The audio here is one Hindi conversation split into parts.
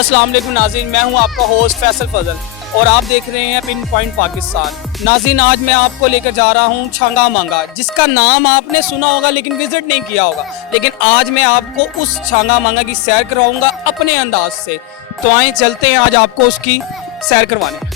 अस्सलाम वालेकुम नाज़रीन, मैं हूं आपका होस्ट फैसल फजल और आप देख रहे हैं पिन पॉइंट पाकिस्तान। नाज़रीन, आज मैं आपको लेकर जा रहा हूं छांगा मांगा, जिसका नाम आपने सुना होगा लेकिन विजिट नहीं किया होगा। लेकिन आज मैं आपको उस छांगा मांगा की सैर करवाऊंगा अपने अंदाज से। तो आए चलते हैं आज आपको उसकी सैर करवाने।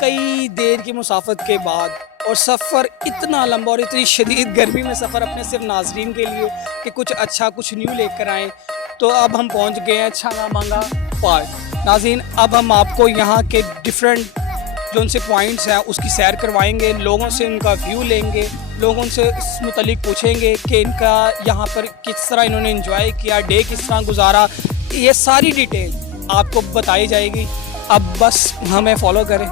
कई देर की मुसाफत के बाद और सफ़र इतना लंबा और इतनी शदीद गर्मी में सफ़र अपने सिर्फ नाजरीन के लिए कि कुछ अच्छा कुछ न्यू लेकर आएँ, तो अब हम पहुंच गए हैं छांगा मांगा पार्क। नाजरीन, अब हम आपको यहाँ के डिफरेंट जो उनसे पॉइंट्स हैं उसकी सैर करवाएंगे, लोगों से उनका व्यू लेंगे, लोगों से इस मुतालिक पूछेंगे कि इनका यहाँ पर किस तरह इन्होंने एंजॉय किया, डे किस तरह गुजारा। ये सारी डिटेल आपको बताई जाएगी। अब बस हमें फॉलो करें।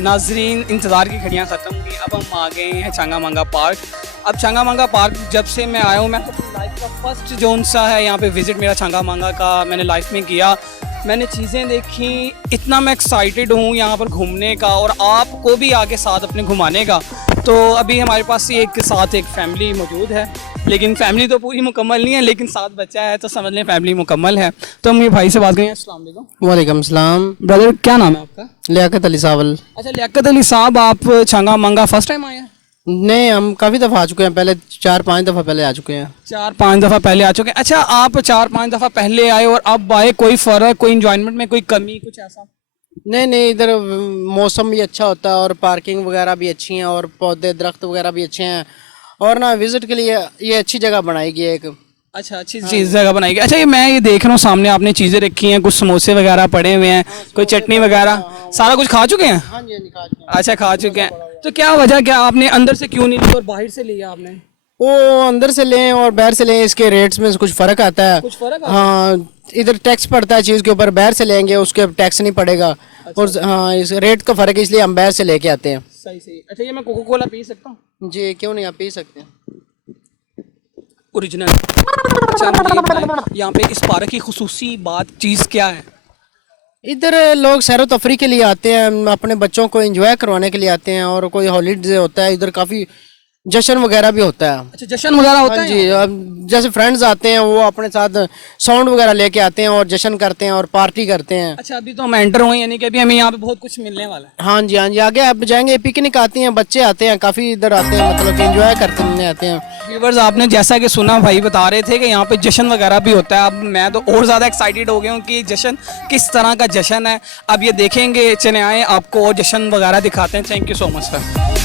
नाजरीन, इंतज़ार की घड़ियाँ ख़त्म हुई, अब हम आ गए हैं छांगा मांगा पार्क। अब छांगा मांगा पार्क जब से मैं आया हूँ, मैं तो अपनी लाइफ का फर्स्ट जोन सा है यहाँ पे विज़िट मेरा छांगा मांगा का मैंने लाइफ में किया। मैंने चीज़ें देखी, इतना मैं एक्साइटेड हूँ यहाँ पर घूमने का और आपको भी आगे साथ अपने घुमाने का। तो अभी हमारे पास एक साथ एक फ़ैमिली मौजूद है, लेकिन फ़ैमिली तो पूरी मुकम्मल नहीं है, लेकिन साथ बच्चा है तो समझ लें फ़ैमिली मुकम्मल है। तो हम ये भाई से बात करेंगे। अस्सलाम वालेकुम। वालेकुम सलाम। ब्रदर, क्या नाम है आपका? लियाकत अली सावल। अच्छा, लियाकत अली साहब, आप छांगा मांगा फर्स्ट टाइम आए हैं? नहीं, हम काफ़ी दफ़ा आ चुके हैं, पहले 4-5 दफ़ा पहले आ चुके हैं। 4-5 दफ़ा पहले आ चुके हैं। अच्छा, आप 4-5 दफ़ा पहले आए और अब आए, कोई फ़र्क, कोई इंजॉयमेंट में कोई कमी, कुछ ऐसा? नहीं, इधर मौसम भी अच्छा होता है और पार्किंग वगैरह भी अच्छी हैं और पौधे दरख्त वगैरह भी अच्छे हैं और ना विज़िट के लिए ये अच्छी जगह बनाई गई है एक। अच्छा, अच्छी चीज़ जगह बनाई गई। अच्छा, ये मैं ये देख रहा हूँ सामने आपने चीज़ें रखी हैं, कुछ समोसे वगैरह पड़े हुए हैं, कोई चटनी वगैरह, सारा कुछ खा चुके हैं? हाँ जी, खा चुके हैं। अच्छा, खा चुके हैं। तो क्या वजह, क्या आपने अंदर से क्यों नहीं ली और बाहर से लिया आपने? वो अंदर से लें और बाहर से लें, इसके रेट्स में कुछ फ़र्क आता है। कुछ फ़र्क आता है? हाँ, इधर टैक्स पड़ता है चीज़ के ऊपर, बाहर से लेंगे उसके टैक्स नहीं पड़ेगा। अच्छा। और हाँ, इस रेट का फ़र्क है, इसलिए हम बाहर से लेके आते हैं। सही। अच्छा, ये मैं कोका कोला पी सकता हूँ? जी, क्यों नहीं, आप पी सकते हैं, ओरिजिनल। अच्छा, मुझे ये बताएं, यहाँ पे इस पार्क की खुसूसी बात चीज़ क्या है? इधर लोग सैर तफरी के लिए आते हैं, अपने बच्चों को एंजॉय करवाने के लिए आते हैं और कोई हॉलीडे होता है, इधर काफ़ी जश्न वगैरह भी होता है। अच्छा, जश्न वगैरह होता हाँ है? जी, अब जैसे फ्रेंड्स आते हैं वो अपने साथ साउंड वगैरह लेके आते हैं और जश्न करते हैं और पार्टी करते हैं। अच्छा, अभी तो हम एंटर हुए, यानी कि अभी हमें यहाँ पे बहुत कुछ मिलने वाला है। हाँ जी, आगे आप जाएंगे, पिकनिक आती हैं, बच्चे आते हैं, काफ़ी इधर आते हैं, मतलब कि एंजॉय करते आते हैं। व्यूअर्स, आपने जैसा कि सुना, भाई बता रहे थे कि यहाँ पे जश्न वगैरह भी होता है। अब मैं तो और ज़्यादा एक्साइटेड हो गया हूँ कि जश्न किस तरह का जश्न है। अब ये देखेंगे, चले आए आपको और जश्न वगैरह दिखाते हैं। Thank you so much sir.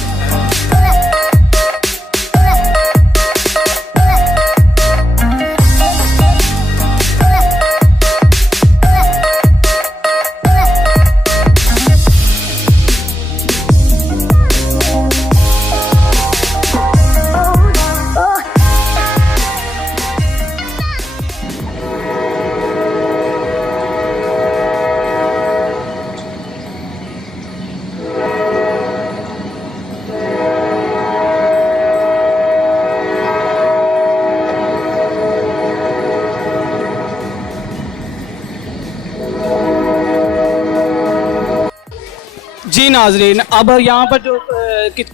जी नाजरीन, अब यहाँ पर जो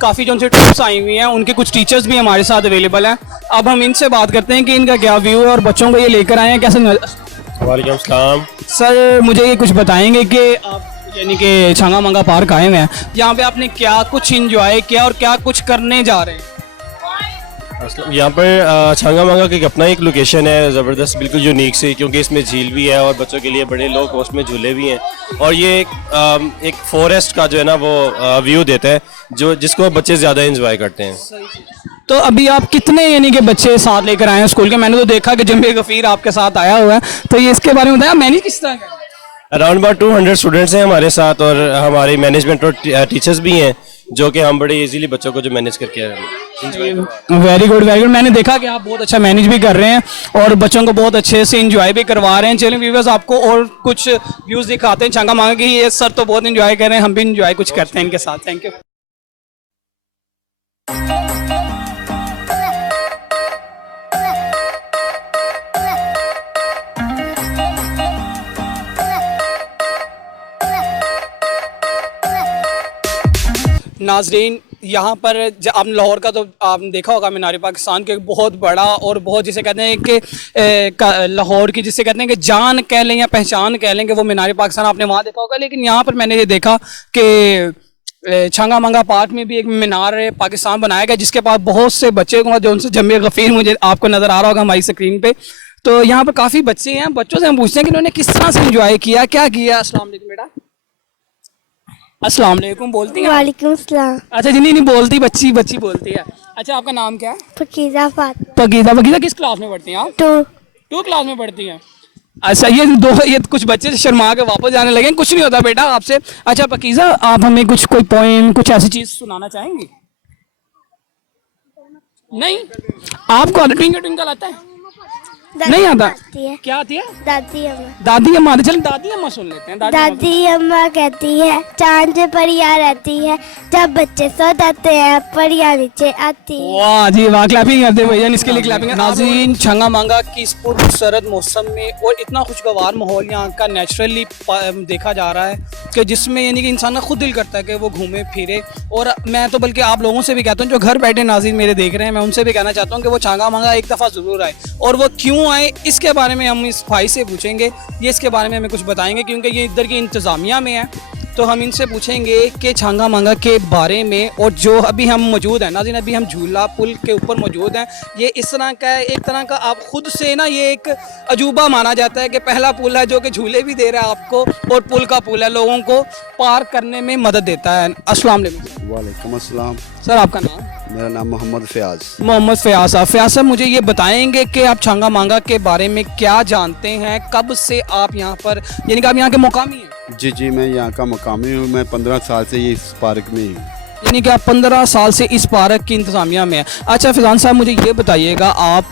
काफ़ी जो उनसे ट्रिप्स आई हुई हैं, उनके कुछ टीचर्स भी हमारे साथ अवेलेबल हैं। अब हम इनसे बात करते हैं कि इनका क्या व्यू है और बच्चों को ये लेकर आए हैं कैसे। वालेकुम सलाम। सर, मुझे ये कुछ बताएंगे कि आप यानी कि छांगा मांगा पार्क आए हुए हैं, यहाँ पे आपने क्या कुछ इंजॉय किया और क्या कुछ करने जा रहे हैं? यहाँ पर छांगा मांगा का एक अपना एक लोकेशन है ज़बरदस्त, बिल्कुल यूनिक सी, क्योंकि इसमें झील भी है और बच्चों के लिए बड़े लो कॉस्ट में झूले भी हैं, और ये एक फॉरेस्ट का जो है ना वो व्यू देता है जो जिसको बच्चे ज़्यादा इंजॉय करते हैं। तो अभी आप कितने यानी कि बच्चे साथ लेकर आए हैं स्कूल के? मैंने तो देखा कि जमीर गफीर आपके साथ आया हुआ है, तो ये इसके बारे में बताया मैंने किस तरह का? अराउंड अबाउट 200 स्टूडेंट्स हैं हमारे साथ, और हमारे मैनेजमेंट और टीचर्स भी हैं जो कि हम बड़े इजीली बच्चों को जो मैनेज करके वेरी गुड वेरी गुड। मैंने देखा कि आप बहुत अच्छा मैनेज भी कर रहे हैं और बच्चों को बहुत अच्छे से एंजॉय भी करवा रहे हैं। चलिए व्यूअर्स, आपको और कुछ व्यूज दिखाते हैं छांगा मांगा की। ये सर तो बहुत एंजॉय कर रहे हैं, हम भी एंजॉय कुछ करते हैं इनके साथ। Thank you. नाजरीन, यहाँ पर आपने लाहौर का तो आपने देखा होगा मीनार पाकिस्तान के बहुत बड़ा और बहुत जिसे कहते हैं कि लाहौर की जिसे कहते हैं कि जान कह लें या पहचान कह लें कि वो मीनार पाकिस्तान आपने वहाँ देखा होगा। लेकिन यहाँ पर मैंने ये देखा कि छांगा मांगा पार्क में भी एक मीनार पाकिस्तान बनाया गया जिसके पास बहुत से बच्चे को जो उनसे जमीर गफीर मुझे आपको नज़र आ रहा होगा हमारी स्क्रीन पे। तो यहाँ पर काफ़ी बच्चे हैं, बच्चों से हम पूछते हैं कि उन्होंने किस तरह से इंजॉय किया, क्या किया। अस्सलाम वालेकुम बेटा। अस्सलाम वालेकुम। बोलती हैं? वालेकुम सलाम। अच्छा जी, नहीं बोलती, बच्ची बोलती है। अच्छा, आपका नाम क्या है? फकीजा फातिमा। पकीजा किस क्लास में पढ़ती हैं आप? 2 क्लास में पढ़ती हैं। अच्छा, ये कुछ बच्चे शर्मा के वापस जाने लगे। कुछ नहीं होता बेटा आपसे। अच्छा पकीजा, आप हमें कोई पोएम कुछ ऐसी चीज सुनाना चाहेंगी? नहीं, आपको ट्विंकल ट्विंकल आता है? नहीं आता? क्या आती है? दादी अम्मा। दादी अम्मा। चल दादी अम्मा सुन लेते हैं। दादी अम्मा कहती है चांद पे परियां रहती है, जब बच्चे सो जाते हैं परियां नीचे आती है। वाह जी वाह, क्लैपिंग करते हैं भैया, इसके लिए क्लैपिंग। नाज़रीन, छांगा मांगा की इस खूबसूरत मौसम में और इतना खुशगवार माहौल यहाँ का नेचुरली देखा जा रहा है कि जिसमें यानी कि इंसान का खुद दिल करता है कि वो घूमे फिरे। और मैं तो बल्कि आप लोगों से भी कहता हूँ जो घर बैठे नाज़रीन मेरे देख रहे हैं, मैं उनसे भी कहना चाहता हूँ कि वो छांगा मांगा एक दफ़ा ज़रूर आए। और वो क्यों आए इसके बारे में हम इस भाई से पूछेंगे, ये इसके बारे में हमें कुछ बताएंगे क्योंकि ये इधर की इंतज़ामिया में है। तो हम इनसे पूछेंगे कि छांगा मांगा के बारे में। और जो अभी हम मौजूद हैं नाज़रीन, अभी हम झूला पुल के ऊपर मौजूद हैं। ये इस तरह का है, एक तरह का आप खुद से ना ये एक अजूबा माना जाता है कि पहला पुल है जो कि झूले भी दे रहा है आपको और पुल का पुल है, लोगों को पार करने में मदद देता है। अस्सलाम वालेकुम। वालेकुम अस्सलाम। सर आपका नाम? मेरा नाम मोहम्मद फ़याज़। मोहम्मद फ़याज़ साहब। फ़याज़ साहब, मुझे ये बताएंगे कि आप छांगा मांगा के बारे में क्या जानते हैं, कब से आप यहाँ पर, यानी कि आप यहाँ के मुकामी हैं? जी, मैं यहाँ का मुकामी हूँ। मैं 15 साल से ये इस पार्क में ही हूँ। यानी कि आप 15 साल से इस पार्क की इंतज़ामिया में हैं। अच्छा फ़ैज़ान साहब, मुझे ये बताइएगा आप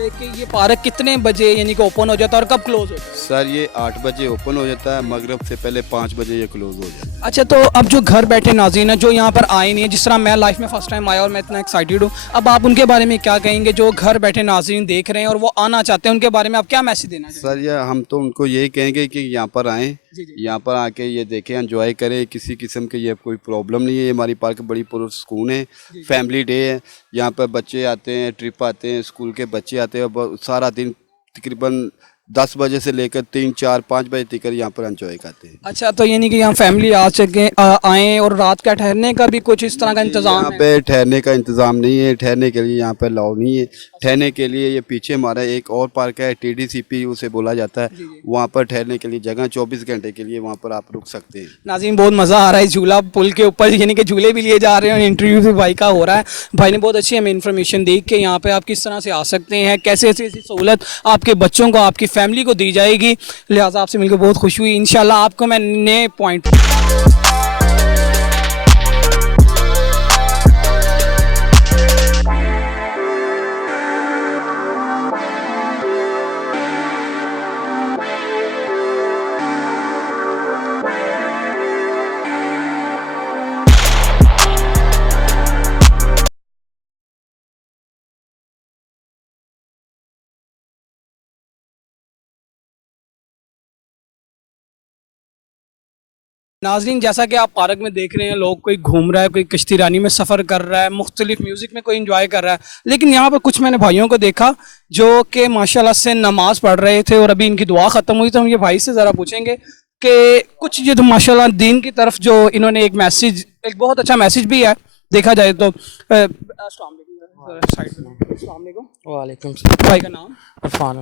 कि ये पार्क कितने बजे यानी कि ओपन हो जाता है और कब क्लोज़ होता है? सर ये 8 बजे ओपन हो जाता है, मगरिब से पहले 5 बजे ये क्लोज़ हो जाता है। अच्छा, तो अब जो घर बैठे नाज़रीन हैं जो यहाँ पर आए नहीं है, जिस तरह मैं लाइफ में फ़र्स्ट टाइम आया और मैं इतना एक्साइटेड हूँ, अब आप उनके बारे में क्या कहेंगे जो घर बैठे नाज़रीन देख रहे हैं और वो आना चाहते हैं, उनके बारे में आप क्या मैसेज देना चाहेंगे? सर ये हम तो उनको यही कहेंगे कि यहाँ पर आएँ, यहाँ पर आके ये देखें, एंजॉय करें। किसी किस्म की ये कोई प्रॉब्लम नहीं है। ये हमारी पार्क बड़ी पुरसुकून है, फैमिली डे है। यहाँ पर बच्चे आते हैं, ट्रिप आते हैं, स्कूल के बच्चे आते हैं, सारा दिन तकरीबन 10 बजे से लेकर 3, 4, 5 बजे तक यहाँ पर एंजॉय करते हैं। अच्छा, तो यानी कि यहाँ फैमिली आ सके आएँ और रात का ठहरने का भी कुछ इस तरह का इंतज़ाम यहाँ है? पे ठहरने का इंतज़ाम नहीं है। ठहरने के लिए यहाँ पे अलाउ नहीं है। ठहरने के लिए ये पीछे हमारा एक और पार्क है, TDCP उसे बोला जाता है, वहाँ पर ठहरने के लिए जगह 24 घंटे के लिए वहाँ पर आप रुक सकते हैं। नाज़रीन, बहुत मज़ा आ रहा है झूला पुल के ऊपर, यानी कि झूले भी लिए जा रहे हैं और इंटरव्यू भी भाई का हो रहा है। भाई ने बहुत अच्छी हमें इन्फॉर्मेशन दी कि यहाँ पे आप किस तरह से आ सकते हैं, कैसे ऐसी सहूलत आपके बच्चों को, आपकी फैमिली को दी जाएगी। लिहाजा आपसे मिलकर बहुत खुशी हुई। इंशाल्लाह आपको मैं नए पॉइंट नाज़रीन, जैसा कि आप पार्क में देख रहे हैं, लोग कोई घूम रहा है, कोई कश्ती रानी में सफ़र कर रहा है, मुख्तलिफ म्यूज़िक में कोई इंजॉय कर रहा है। लेकिन यहाँ पर कुछ मैंने भाइयों को देखा जो कि माशाल्लाह से नमाज़ पढ़ रहे थे और अभी इनकी दुआ ख़त्म हुई। तो हम ये भाई से ज़रा पूछेंगे कि कुछ ये तो माशाल्लाह दीन की तरफ जो इन्होंने एक मैसेज, एक बहुत अच्छा मैसेज भी है देखा जाए तो। अस्सलाम वालेकुम। वालेकुम भाई का नाम? इरफान।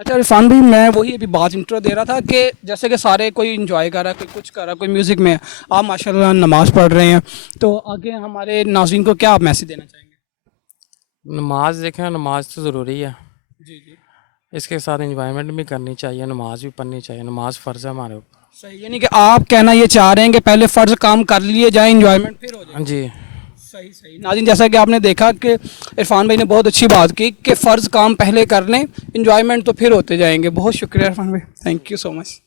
अच्छा इरफान भाई, मैं वही अभी बात इंट्रो दे रहा था कि जैसे कि सारे कोई इंजॉय कर रहा है, कोई कुछ कर रहा है, कोई म्यूज़िक में है, आप माशाल्लाह नमाज़ पढ़ रहे हैं, तो आगे हमारे नाज़रीन को क्या आप मैसेज देना चाहेंगे? नमाज देखें, नमाज तो ज़रूरी है जी जी इसके साथ इंजॉयमेंट भी करनी चाहिए, नमाज भी पढ़नी चाहिए, नमाज फ़र्ज़ है हमारे ऊपर। सही, यानी कि आप कहना ये चाह रहे हैं कि पहले फ़र्ज़ काम कर लिए जाए, इंजॉयमेंट फिर हो जाए। जी सही सही। नाज़रीन, जैसा कि आपने देखा कि इरफान भाई ने बहुत अच्छी बात की कि फ़र्ज़ काम पहले कर लें, इंजॉयमेंट तो फिर होते जाएंगे। बहुत शुक्रिया इरफान भाई, थैंक यू सो मच।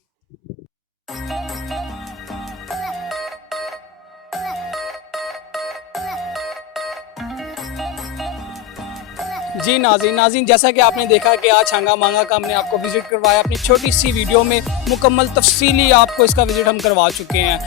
जी नाज़रीन, जैसा कि आपने देखा कि आज छांगा मांगा का हमने आपको विज़िट करवाया, अपनी छोटी सी वीडियो में मुकम्मल तफसीली आपको इसका विज़िट हम करवा चुके हैं।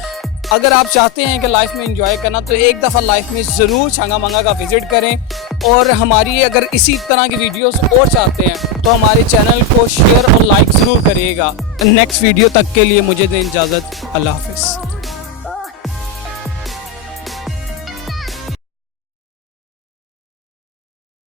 अगर आप चाहते हैं कि लाइफ में एंजॉय करना, तो एक दफ़ा लाइफ में ज़रूर छांगा मांगा का विज़िट करें। और हमारी अगर इसी तरह की वीडियोस और चाहते हैं तो हमारे चैनल को शेयर और लाइक ज़रूर करिएगा। नेक्स्ट वीडियो तक के लिए मुझे दें इजाज़त। अल्लाह हाफ़िज़।